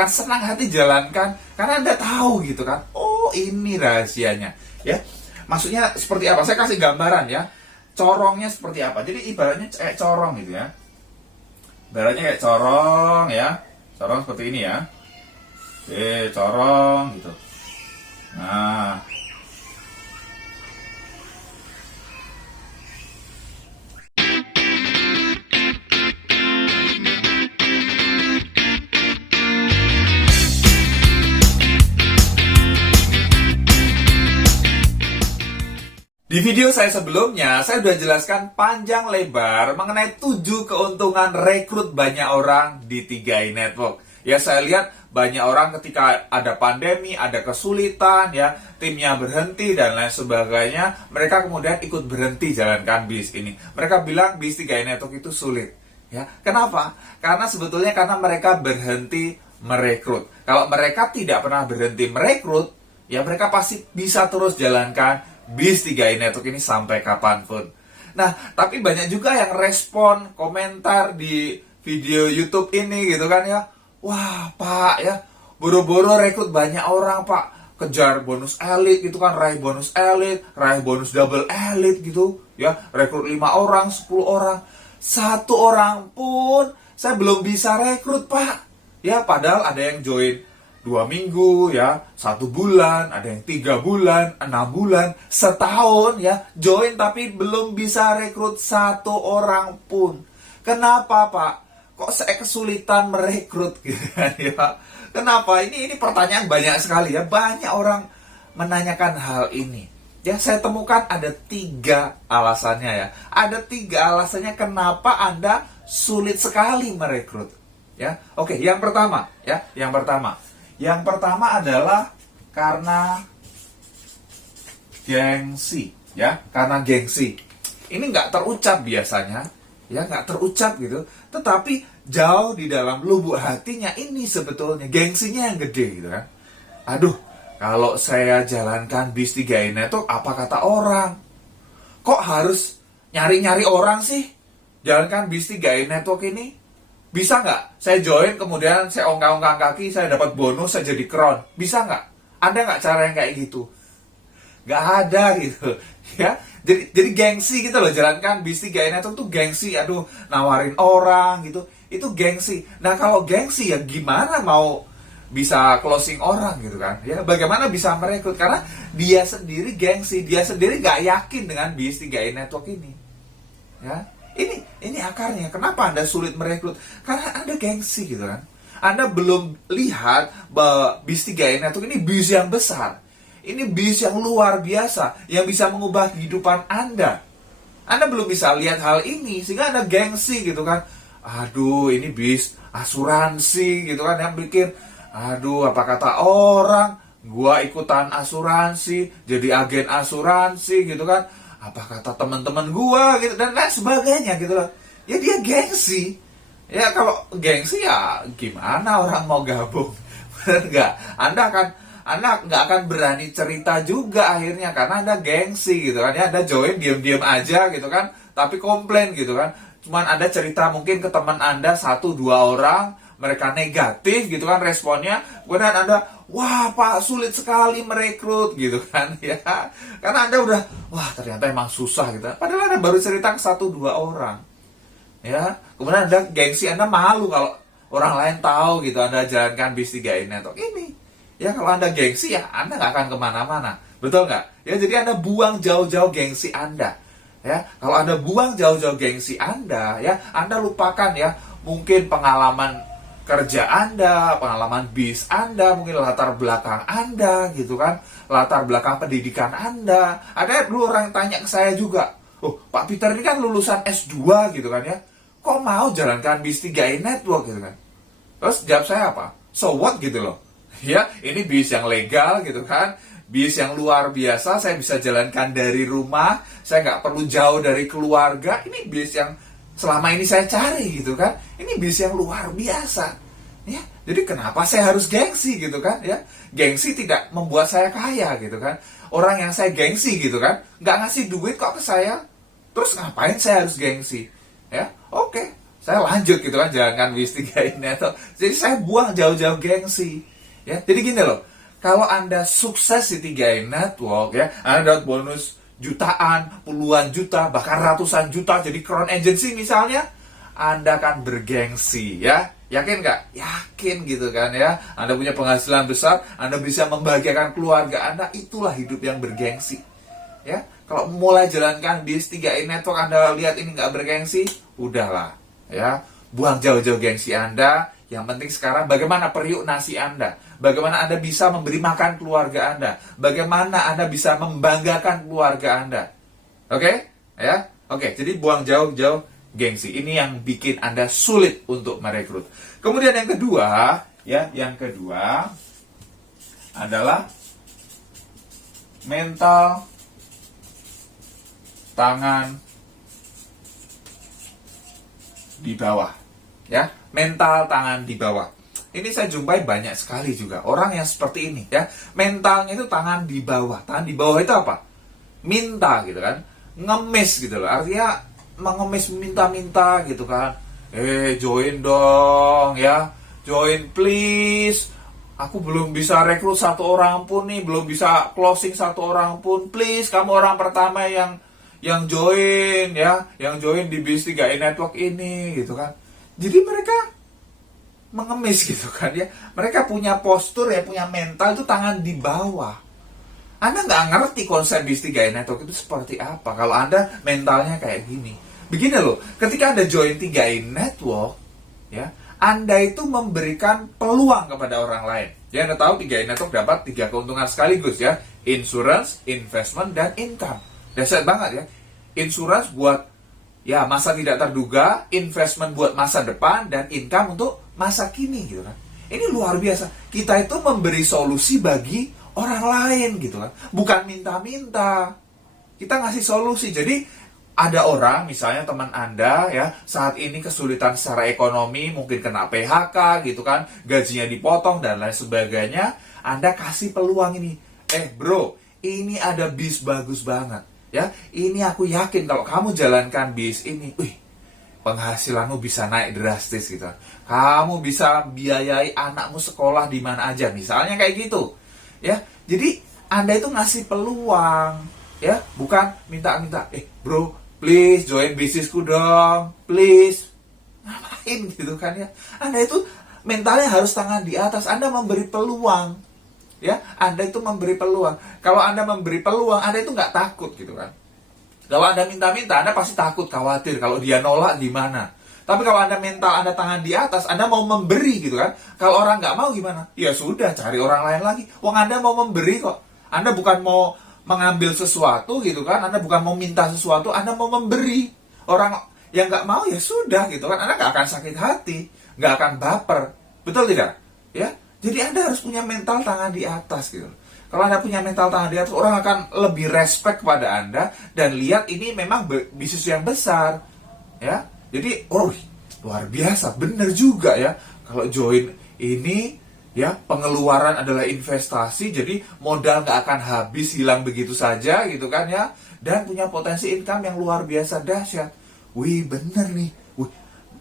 akan senang hati jalankan karena Anda tahu gitu kan. Oh, ini rahasianya, ya. Maksudnya seperti apa? Saya kasih gambaran ya. Corongnya seperti apa? Jadi ibaratnya kayak corong gitu ya. Ibaratnya kayak corong ya. Corong seperti ini ya. Oke, corong gitu. Nah, di video saya sebelumnya, saya sudah jelaskan panjang lebar mengenai 7 keuntungan rekrut banyak orang di 3i Network. Ya, saya lihat banyak orang ketika ada pandemi, ada kesulitan, ya, timnya berhenti dan lain sebagainya, mereka kemudian ikut berhenti jalankan bis ini. Mereka bilang bis 3i Network itu sulit. Ya, kenapa? Karena sebetulnya karena mereka berhenti merekrut. Kalau mereka tidak pernah berhenti merekrut, ya mereka pasti bisa terus jalankan bis 3i Network ini sampai kapanpun. Nah, tapi banyak juga yang respon, komentar di video YouTube ini gitu kan ya. Wah, Pak ya, boro-boro rekrut banyak orang, Pak. Kejar bonus elit gitu kan, raih bonus elit, raih bonus double elit gitu. Ya, rekrut 5 orang, 10 orang. 1 orang pun saya belum bisa rekrut, Pak. Ya, padahal ada yang join 2 minggu ya, 1 bulan, ada yang 3 bulan, 6 bulan, setahun ya, join tapi belum bisa rekrut 1 orang pun. Kenapa, Pak? Kok saya kesulitan merekrut gitu kan ya? Kenapa? Ini pertanyaan banyak sekali ya, banyak orang menanyakan hal ini. Ya, saya temukan ada 3 alasannya ya. Ada 3 alasannya kenapa Anda sulit sekali merekrut. Ya, oke, yang pertama ya, yang pertama. Yang pertama adalah karena gengsi, ya, karena gengsi. Ini nggak terucap biasanya, ya, nggak terucap gitu. Tetapi jauh di dalam lubuk hatinya ini sebetulnya gengsinya yang gede gitu kan. Aduh, kalau saya jalankan bis 3i Network, apa kata orang? Kok harus nyari-nyari orang sih? Jalankan bis 3i Network ini? Bisa nggak? Saya join, kemudian saya ongkang-ongkang kaki, saya dapat bonus, saya jadi crown. Bisa nggak? Ada nggak cara yang kayak gitu? Nggak ada gitu. Ya, jadi gengsi gitu loh. Jalankan bis 3i Network tuh gengsi. Aduh, nawarin orang gitu. Itu gengsi. Nah, kalau gengsi ya gimana mau bisa closing orang gitu kan? Ya, bagaimana bisa merekrut? Karena dia sendiri gengsi. Dia sendiri nggak yakin dengan bis 3i Network ini. Ya. Ini akarnya. Kenapa Anda sulit merekrut? Karena Anda gengsi gitu kan. Anda belum lihat bahwa bis 3i Network ini bis yang besar. Ini bis yang luar biasa yang bisa mengubah kehidupan Anda. Anda belum bisa lihat hal ini sehingga Anda gengsi gitu kan. Aduh, ini bis asuransi gitu kan, yang bikin aduh, apa kata orang, gua ikutan asuransi, jadi agen asuransi gitu kan. Apa kata teman-teman gua gitu dan lain sebagainya gitu loh. Ya dia gengsi. Ya kalau gengsi ya gimana orang mau gabung? Benar nggak? Anda nggak akan berani cerita juga akhirnya karena Anda gengsi gitu kan. Ya Anda join diam-diam aja gitu kan, tapi komplain gitu kan. Cuman Anda cerita mungkin ke teman Anda 1-2 orang, mereka negatif gitu kan responnya, kemudian Anda, wah Pak, sulit sekali merekrut gitu kan ya. Karena Anda udah, wah ternyata emang susah gitu. Padahal Anda baru cerita ke 1-2 orang. Ya, kemudian Anda gengsi, Anda malu kalau orang lain tahu gitu Anda jalankan bis 3i Network ini. Ya kalau Anda gengsi ya Anda nggak akan kemana-mana. Betul nggak? Ya jadi Anda buang jauh-jauh gengsi Anda. Ya, kalau Anda buang jauh-jauh gengsi Anda, ya Anda lupakan ya mungkin pengalaman kerja Anda, pengalaman bis Anda, mungkin latar belakang Anda gitu kan, latar belakang pendidikan Anda. Ada dulu orang yang tanya ke saya juga, oh Pak Peter ini kan lulusan S2 gitu kan ya, kok mau jalankan bis 3i Network gitu kan. Terus jawab saya apa? So what gitu loh. Ya, ini bis yang legal gitu kan, bis yang luar biasa, saya bisa jalankan dari rumah, saya nggak perlu jauh dari keluarga, ini bis yang selama ini saya cari gitu kan. Ini bis yang luar biasa. Ya, jadi kenapa saya harus gengsi gitu kan ya? Gengsi tidak membuat saya kaya gitu kan. Orang yang saya gengsi gitu kan, nggak ngasih duit kok ke saya. Terus ngapain saya harus gengsi? Ya, oke. saya lanjut gitu kan, jalankan bis 3 ini atau jadi saya buang jauh-jauh gengsi. Ya, jadi gini loh. Kalau Anda sukses di 3i Network ya, Anda dapat bonus jutaan, puluhan juta, bahkan ratusan juta jadi Crown Agency misalnya, Anda akan bergengsi ya. Yakin nggak? Yakin gitu kan ya. Anda punya penghasilan besar, Anda bisa membahagiakan keluarga Anda, itulah hidup yang bergengsi. Ya, kalau mulai jalankan bis 3i Network Anda lihat ini nggak bergengsi, udahlah ya, buang jauh-jauh gengsi Anda. Yang penting sekarang bagaimana periuk nasi Anda, bagaimana Anda bisa memberi makan keluarga Anda, bagaimana Anda bisa membanggakan keluarga Anda. Oke? Ya? Oke, jadi buang jauh-jauh gengsi. Ini yang bikin Anda sulit untuk merekrut. Kemudian yang kedua, ya, yang kedua adalah mental tangan di bawah. Ya, mental tangan di bawah. Ini saya jumpai banyak sekali juga orang yang seperti ini ya. Mentalnya itu tangan di bawah. Tangan di bawah itu apa? Minta gitu kan. Ngemis gitu loh. Artinya mengemis, minta-minta gitu kan. Join dong ya. Join please. Aku belum bisa rekrut satu orang pun nih, belum bisa closing satu orang pun. Please, kamu orang pertama yang join ya, yang join di bis 3i Network ini gitu kan. Jadi mereka mengemis gitu kan ya. Mereka punya postur ya, punya mental itu tangan di bawah. Anda nggak ngerti konsep bis 3i Network itu seperti apa kalau Anda mentalnya kayak gini. Begini loh, ketika Anda join 3i Network ya, Anda itu memberikan peluang kepada orang lain. Ya, Anda tahu 3i Network dapat 3 keuntungan sekaligus ya. Insurance, investment, dan income. Dahsyat banget ya. Insurance buat ya masa tidak terduga, investment buat masa depan, dan income untuk masa kini gitu kan. Ini luar biasa. Kita itu memberi solusi bagi orang lain gitu kan. Bukan minta-minta. Kita ngasih solusi. Jadi ada orang, misalnya teman Anda ya, saat ini kesulitan secara ekonomi, mungkin kena PHK gitu kan, gajinya dipotong dan lain sebagainya. Anda kasih peluang ini. Bro, ini ada bis bagus banget. Ya, ini aku yakin kalau kamu jalankan bis ini, penghasilanmu bisa naik drastis gitu. Kamu bisa biayai anakmu sekolah di mana aja, misalnya kayak gitu. Ya, jadi Anda itu ngasih peluang, ya, bukan minta-minta. Bro, please join bisnisku dong, please. Ngapain gitu kan ya? Anda itu mentalnya harus tangan di atas. Anda memberi peluang. Ya, Anda itu memberi peluang. Kalau Anda memberi peluang, Anda itu nggak takut gitu kan. Kalau Anda minta-minta, Anda pasti takut, khawatir. Kalau dia nolak gimana? Tapi kalau Anda mental Anda tangan di atas, Anda mau memberi gitu kan. Kalau orang nggak mau gimana? Ya sudah, cari orang lain lagi. Wong Anda mau memberi kok. Anda bukan mau mengambil sesuatu gitu kan. Anda bukan mau minta sesuatu, Anda mau memberi. Orang yang nggak mau ya sudah gitu kan. Anda nggak akan sakit hati, nggak akan baper. Betul tidak? Ya. Jadi Anda harus punya mental tangan di atas gitu. Kalau Anda punya mental tangan di atas, orang akan lebih respect kepada Anda dan lihat ini memang bisnis yang besar. Ya. Jadi, luar biasa, bener juga ya. Kalau join ini ya, pengeluaran adalah investasi, jadi modal nggak akan habis, hilang begitu saja gitu kan ya. Dan punya potensi income yang luar biasa dahsyat. Bener nih.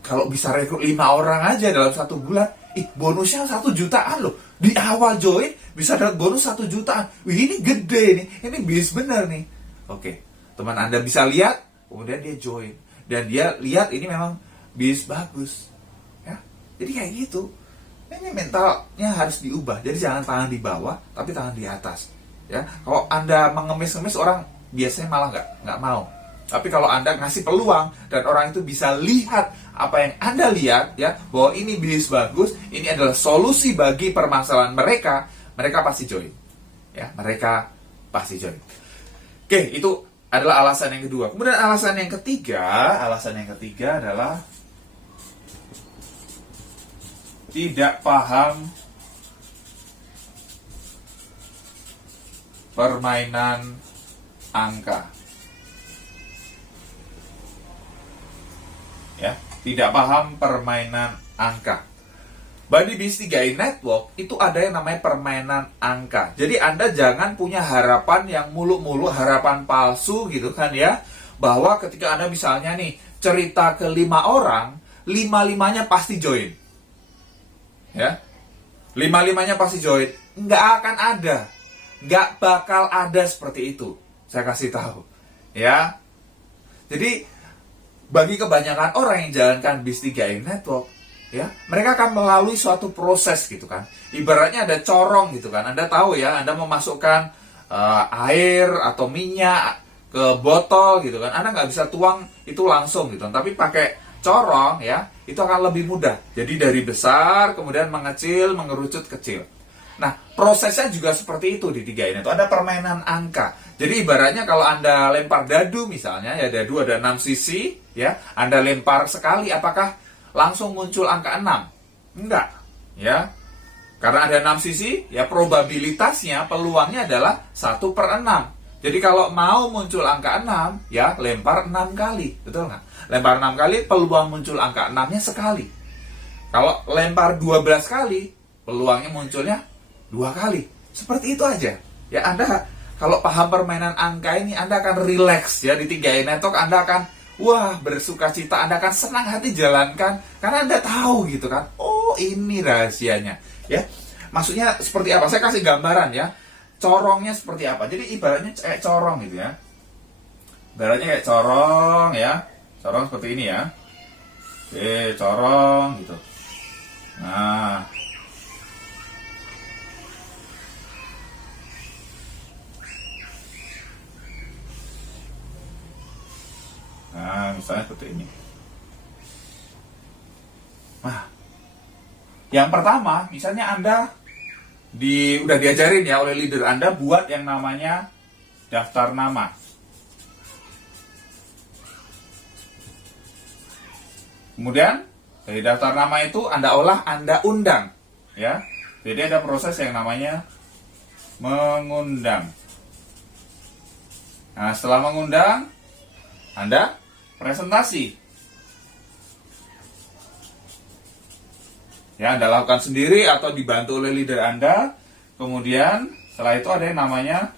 Kalau bisa rekrut 5 orang aja dalam 1 bulan, bonusnya 1 jutaan loh. Di awal join bisa dapat bonus 1 jutaan. Ini gede nih. Ini bis bener nih. Oke, teman Anda bisa lihat, kemudian dia join. Dan dia lihat ini memang bis bagus. Ya, jadi kayak gitu. Ini mentalnya harus diubah. Jadi jangan tangan di bawah, tapi tangan di atas. Ya, kalau Anda mengemis-ngemis, orang biasanya malah nggak mau. Tapi kalau Anda ngasih peluang dan orang itu bisa lihat apa yang Anda lihat ya, bahwa ini bisnis bagus, ini adalah solusi bagi permasalahan mereka, mereka pasti join. Ya, mereka pasti join. Oke, itu adalah alasan yang kedua. Kemudian alasan yang ketiga adalah tidak paham permainan angka. Ya, tidak paham permainan angka. Di bis 3i Network itu ada yang namanya permainan angka. Jadi Anda jangan punya harapan yang mulu-mulu, harapan palsu gitu kan ya, bahwa ketika Anda misalnya nih cerita ke 5 orang 5-5-nya pasti join. Ya. 5-5-nya pasti join. Nggak akan ada. Nggak bakal ada seperti itu. Saya kasih tahu. Ya. Jadi, bagi kebanyakan orang yang jalankan bis 3M Network, ya, mereka akan melalui suatu proses gitu kan. Ibaratnya ada corong gitu kan. Anda tahu ya, Anda memasukkan air atau minyak ke botol gitu kan. Anda nggak bisa tuang itu langsung gitu. Tapi pakai corong ya, itu akan lebih mudah. Jadi dari besar, kemudian mengecil, mengerucut kecil. Nah, prosesnya juga seperti itu di 3M itu. Ada permainan angka. Jadi ibaratnya kalau Anda lempar dadu misalnya, ya dadu ada 6 sisi, ya. Anda lempar sekali, apakah langsung muncul angka 6? Enggak, ya. Karena ada 6 sisi, ya probabilitasnya, peluangnya adalah 1/6. Jadi kalau mau muncul angka 6, ya lempar 6 kali, betul nggak? Lempar 6 kali, peluang muncul angka 6-nya sekali. Kalau lempar 12 kali, peluangnya munculnya 2 kali. Seperti itu aja. Ya Anda, kalau paham permainan angka ini, Anda akan relax ya di 3M Network, Anda akan wah, bersuka cita, Anda akan senang hati jalankan karena Anda tahu gitu kan. Oh, ini rahasianya. Ya. Maksudnya seperti apa? Saya kasih gambaran ya. Corongnya seperti apa? Jadi ibaratnya kayak corong gitu ya. Ibaratnya kayak corong ya. Corong seperti ini ya. Oke, corong gitu. Nah, misalnya seperti ini. Nah, yang pertama, misalnya Anda udah diajarin ya oleh leader Anda buat yang namanya daftar nama. Kemudian dari daftar nama itu Anda olah, Anda undang, ya. Jadi ada proses yang namanya mengundang. Nah, setelah mengundang, Anda presentasi. Ya, Anda lakukan sendiri atau dibantu oleh leader Anda. Kemudian setelah itu ada yang namanya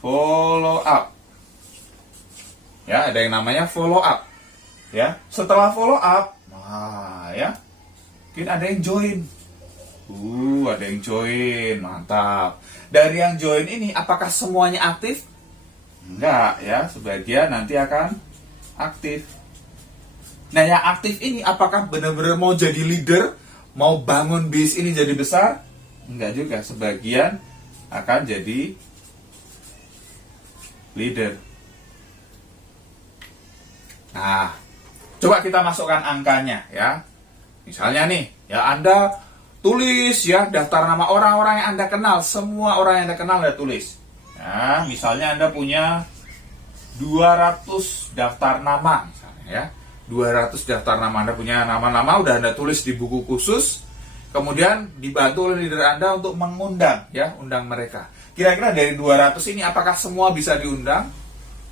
follow up. Ya, ada yang namanya follow up. Ya, setelah follow up, nah ya, mungkin ada yang join. Ada yang join, mantap. Dari yang join ini, apakah semuanya aktif? Enggak, ya, sebagian nanti akan aktif. Nah, yang aktif ini apakah benar-benar mau jadi leader, mau bangun bis ini jadi besar? Enggak juga, sebagian akan jadi leader. Nah, coba kita masukkan angkanya ya. Misalnya nih, ya Anda tulis ya daftar nama orang-orang yang Anda kenal, semua orang yang Anda kenal Anda tulis. Nah, misalnya Anda punya 200 daftar nama misalnya ya. 200 daftar nama, Anda punya nama-nama udah Anda tulis di buku khusus, kemudian dibantu oleh leader Anda untuk mengundang ya, undang mereka. Kira-kira dari 200 ini apakah semua bisa diundang?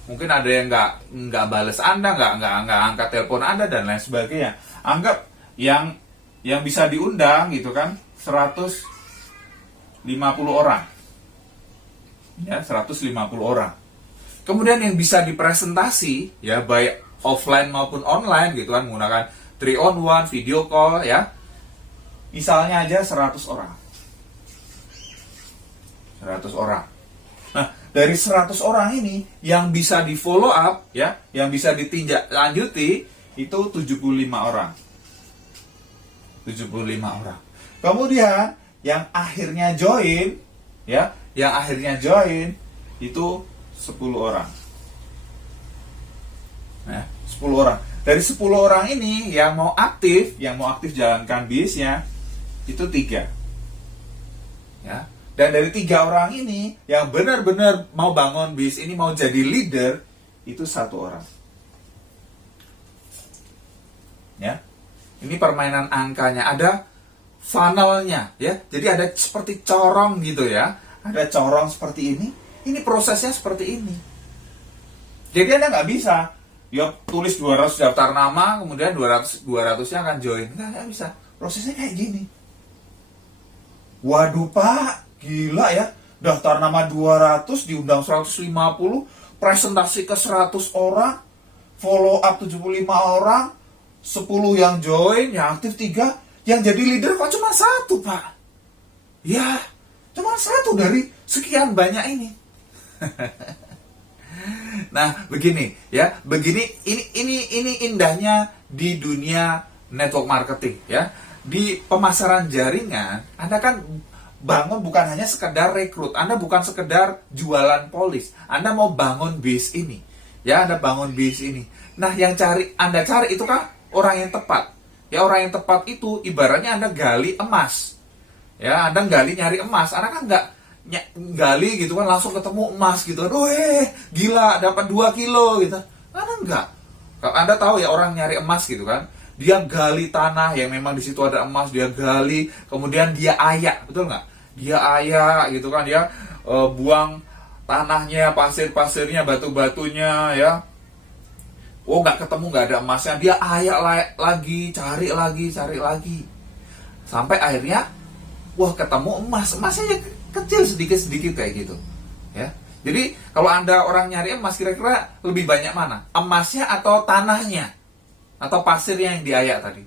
Mungkin ada yang nggak bales Anda, nggak angkat telepon Anda dan lain sebagainya. Anggap yang bisa diundang gitu kan 150 orang. Ya, 150 orang. Kemudian yang bisa dipresentasi ya baik offline maupun online gitu kan, menggunakan 3-on-1 video call ya. Misalnya aja 100 orang. 100 orang. Nah, dari 100 orang ini yang bisa di follow up ya, yang bisa ditinjak lanjuti itu 75 orang. 75 orang. Kemudian yang akhirnya join ya, yang akhirnya join itu 10 orang. Nah, 10 orang. Dari 10 orang ini yang mau aktif jalankan bisnya itu 3. Ya. Dan dari 3 orang ini yang benar-benar mau bangun bis ini, mau jadi leader itu 1 orang. Ya. Ini permainan angkanya, ada funnelnya ya. Jadi ada seperti corong gitu ya. Ada corong seperti ini. Ini prosesnya seperti ini. Jadi Anda nggak bisa ya tulis 200 daftar nama, kemudian 200-nya akan join. Nggak bisa. Prosesnya kayak gini. Waduh Pak, gila ya. Daftar nama 200, diundang 150, presentasi ke 100 orang, follow up 75 orang, 10 yang join, yang aktif 3, yang jadi leader kok cuma 1, Pak. Ya, cuma 1 dari sekian banyak ini. Nah, begini ya, ini indahnya di dunia network marketing ya. Di pemasaran jaringan, Anda kan bangun bukan hanya sekedar rekrut, Anda bukan sekedar jualan polis, Anda mau bangun base ini. Ya, Anda bangun base ini. Nah, yang Anda cari itu kan orang yang tepat. Ya, orang yang tepat itu ibaratnya Anda gali emas. Ya, Anda nyari emas, Anda kan nggak gali gitu kan langsung ketemu emas gitu kan. Gila dapat 2 kilo gitu. Anda enggak. Kalau Anda tahu ya orang nyari emas gitu kan, dia gali tanah yang memang di situ ada emas, dia gali, kemudian dia ayak, betul nggak? Dia ayak gitu kan, dia buang tanahnya, pasir-pasirnya, batu-batunya ya. Oh, nggak ketemu, nggak ada emasnya, dia ayak lagi, cari lagi. Sampai akhirnya, wah ketemu emas, emasnya kecil sedikit-sedikit kayak gitu. Ya. Jadi kalau Anda orang nyari emas, kira-kira lebih banyak mana? Emasnya atau tanahnya? Atau pasirnya yang diayak tadi?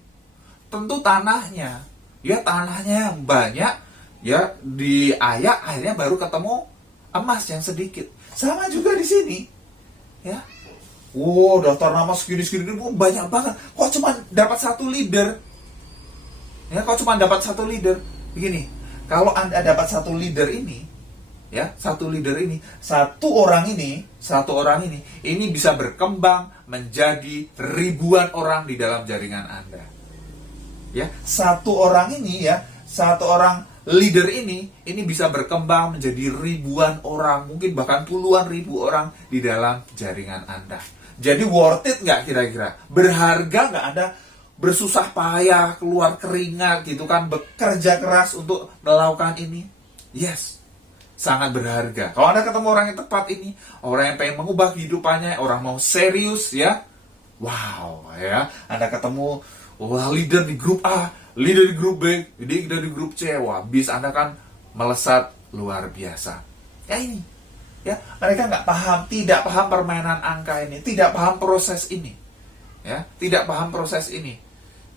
Tentu tanahnya. Ya tanahnya yang banyak, ya diayak, akhirnya baru ketemu emas yang sedikit. Sama juga di sini. Ya. Wow, daftar nama segini-segini banyak banget. Kok cuma dapat 1 leader? Ya, kok cuma dapat 1 leader? Begini, kalau Anda dapat 1 leader ini, ya, 1 leader ini, satu orang ini bisa berkembang menjadi ribuan orang di dalam jaringan Anda. Ya, satu orang leader ini bisa berkembang menjadi ribuan orang, mungkin bahkan puluhan ribu orang di dalam jaringan Anda. Jadi worth it nggak kira-kira? Berharga nggak Anda bersusah payah, keluar keringat gitu kan, bekerja keras untuk melakukan ini? Yes, sangat berharga. Kalau Anda ketemu orang yang tepat ini, orang yang pengen mengubah kehidupannya, orang mau serius ya, wow ya, Anda ketemu leader di grup A, leader di grup B, leader di grup C, wah bis Anda kan melesat luar biasa. Ya ini, ya mereka tidak paham permainan angka ini, tidak paham proses ini, ya, tidak paham proses ini.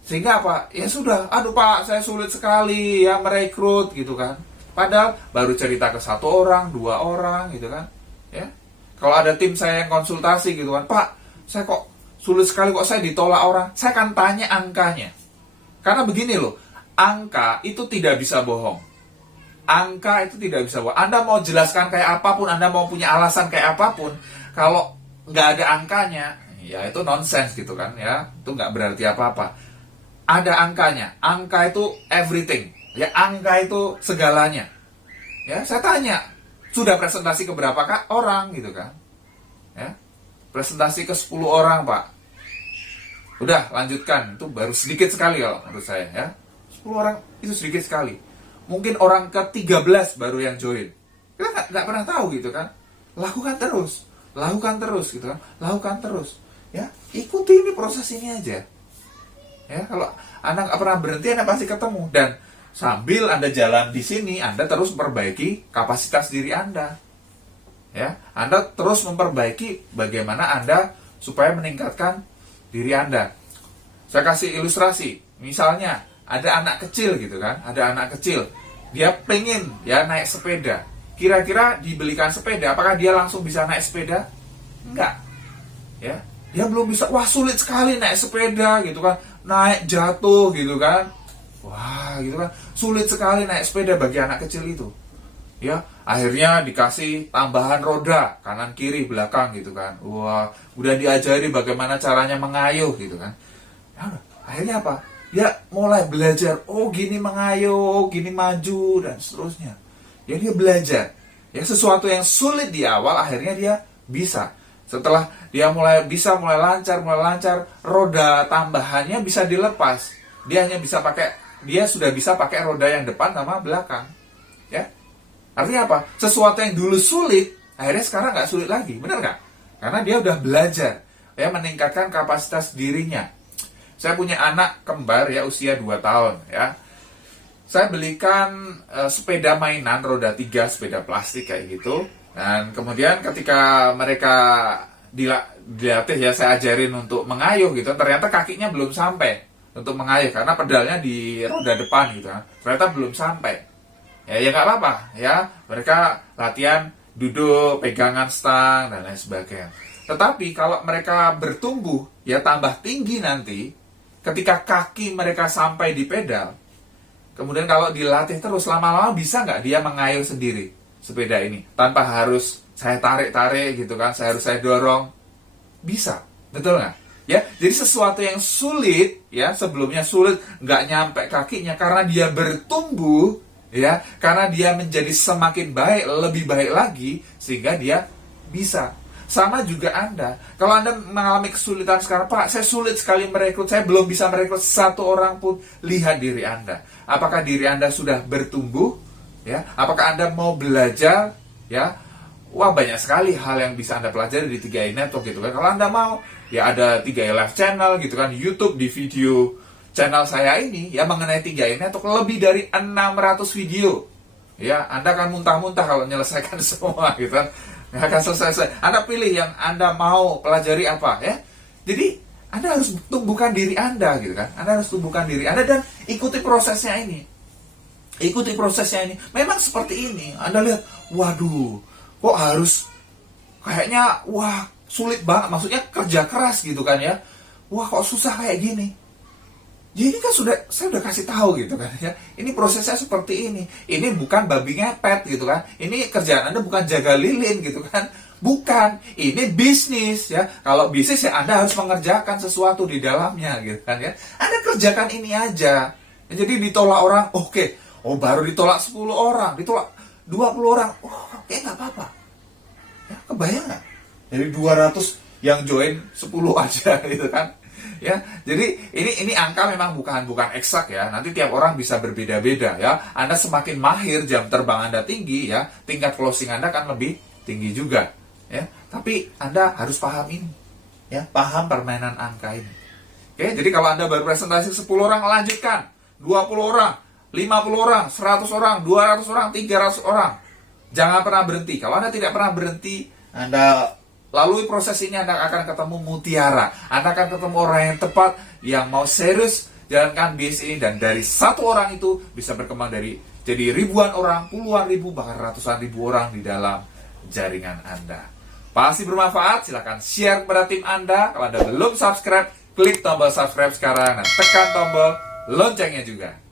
Sehingga apa? Ya sudah, aduh Pak, saya sulit sekali ya merekrut gitu kan. Padahal baru cerita ke 1 orang, 2 orang gitu kan. Ya. Kalau ada tim saya yang konsultasi gitu kan, Pak, saya kok sulit sekali, kok saya ditolak orang. Saya akan tanya angkanya. Karena begini loh, angka itu tidak bisa bohong. Angka itu tidak bisa bohong. Anda mau jelaskan kayak apapun, Anda mau punya alasan kayak apapun, kalau nggak ada angkanya, ya itu nonsense gitu kan ya. Itu nggak berarti apa-apa. Ada angkanya. Angka itu everything. Ya, angka itu segalanya. Ya, saya tanya, sudah presentasi ke berapa orang gitu kan? Ya. Presentasi ke 10 orang, Pak. Udah, lanjutkan. Itu baru sedikit sekali kalau menurut saya ya. 10 orang itu sedikit sekali. Mungkin orang ke-13 baru yang join. Kita nggak pernah tahu gitu kan. Lakukan terus gitu kan. Lakukan terus. Ya, ikuti ini proses ini aja. Ya, kalau Anda nggak pernah berhenti, Anda pasti ketemu. Dan sambil Anda jalan di sini, Anda terus memperbaiki kapasitas diri Anda. Ya, Anda terus memperbaiki bagaimana Anda supaya meningkatkan diri Anda. Saya kasih ilustrasi. Misalnya, ada anak kecil gitu kan, ada anak kecil. Dia pengen ya naik sepeda. Kira-kira dibelikan sepeda, apakah dia langsung bisa naik sepeda? Enggak. Ya, dia belum bisa. Wah, sulit sekali naik sepeda gitu kan. Naik jatuh gitu kan. Wah, gitu kan. Sulit sekali naik sepeda bagi anak kecil itu. Ya, akhirnya dikasih tambahan roda kanan kiri belakang gitu kan. Wah, udah diajari bagaimana caranya mengayuh gitu kan. Ya, akhirnya apa? Dia mulai belajar. Oh, gini mengayuh, gini maju dan seterusnya. Ya, dia belajar. Ya, sesuatu yang sulit di awal akhirnya dia bisa. Setelah dia mulai lancar, roda tambahannya bisa dilepas. Dia sudah bisa pakai roda yang depan sama belakang. Ya. Artinya apa? Sesuatu yang dulu sulit, akhirnya sekarang nggak sulit lagi. Benar nggak? Karena dia udah belajar. Ya, meningkatkan kapasitas dirinya. Saya punya anak kembar ya, usia 2 tahun ya. Saya belikan sepeda mainan roda 3, sepeda plastik kayak gitu. Dan kemudian ketika mereka dilatih ya, saya ajarin untuk mengayuh gitu, ternyata kakinya belum sampai untuk mengayuh karena pedalnya di roda depan gitu kan, ternyata belum sampai. Ya nggak apa-apa ya, mereka latihan duduk, pegangan stang dan lain sebagainya. Tetapi kalau mereka bertumbuh ya tambah tinggi nanti, ketika kaki mereka sampai di pedal, kemudian kalau dilatih terus lama-lama bisa nggak dia mengayuh sendiri sepeda ini tanpa harus saya tarik-tarik gitu kan, saya dorong. Bisa, betul nggak? Ya, jadi sesuatu yang sulit, ya sebelumnya sulit, nggak nyampe kakinya karena dia bertumbuh, ya, karena dia menjadi semakin baik, lebih baik lagi, sehingga dia bisa. Sama juga Anda, kalau Anda mengalami kesulitan sekarang, Pak, saya sulit sekali merekrut, saya belum bisa merekrut satu orang pun, lihat diri Anda. Apakah diri Anda sudah bertumbuh? Ya, apakah Anda mau belajar? Ya, wah banyak sekali hal yang bisa Anda pelajari di 3i Network gitu kan. Kalau Anda mau, ya ada 3i Live Channel gitu kan, YouTube, di video channel saya ini ya mengenai 3i Network lebih dari 600 video. Ya, Anda akan muntah-muntah kalau menyelesaikan semua gitu kan. Nggak akan selesai. Anda pilih yang Anda mau pelajari apa ya. Jadi Anda harus tumbuhkan diri Anda gitu kan. Anda harus tumbuhkan diri Anda dan ikuti prosesnya ini. Ikuti prosesnya ini. Memang seperti ini. Anda lihat, waduh, kok harus kayaknya wah sulit banget, maksudnya kerja keras gitu kan ya, wah kok susah kayak gini. Jadi kan saya udah kasih tahu gitu kan ya, ini prosesnya seperti ini bukan babi ngepet gitu kan, ini kerjaan Anda bukan jaga lilin gitu kan, bukan, ini bisnis ya. Kalau bisnis ya Anda harus mengerjakan sesuatu di dalamnya gitu kan ya. Anda kerjakan ini aja. Jadi ditolak orang, oke. Oh baru ditolak 10 orang, ditolak 20 orang, oke nggak apa-apa. Ya, kebayang nggak? Jadi 200 yang join 10 aja gitu kan. Ya, jadi ini angka memang bukan eksak ya. Nanti tiap orang bisa berbeda-beda ya. Anda semakin mahir, jam terbang Anda tinggi ya, tingkat closing Anda kan lebih tinggi juga ya. Tapi Anda harus paham ini. Ya, paham permainan angka ini. Oke, jadi kalau Anda baru presentasi 10 orang, lanjutkan 20 orang, 50 orang, 100 orang, 200 orang, 300 orang. Jangan pernah berhenti. Kalau Anda tidak pernah berhenti, Anda lalui proses ini, Anda akan ketemu mutiara. Anda akan ketemu orang yang tepat, yang mau serius jalankan bisnis ini. Dan dari satu orang itu bisa berkembang jadi ribuan orang, puluhan ribu, bahkan ratusan ribu orang di dalam jaringan Anda. Pasti bermanfaat. Silahkan share kepada tim Anda. Kalau Anda belum subscribe, klik tombol subscribe sekarang dan tekan tombol loncengnya juga.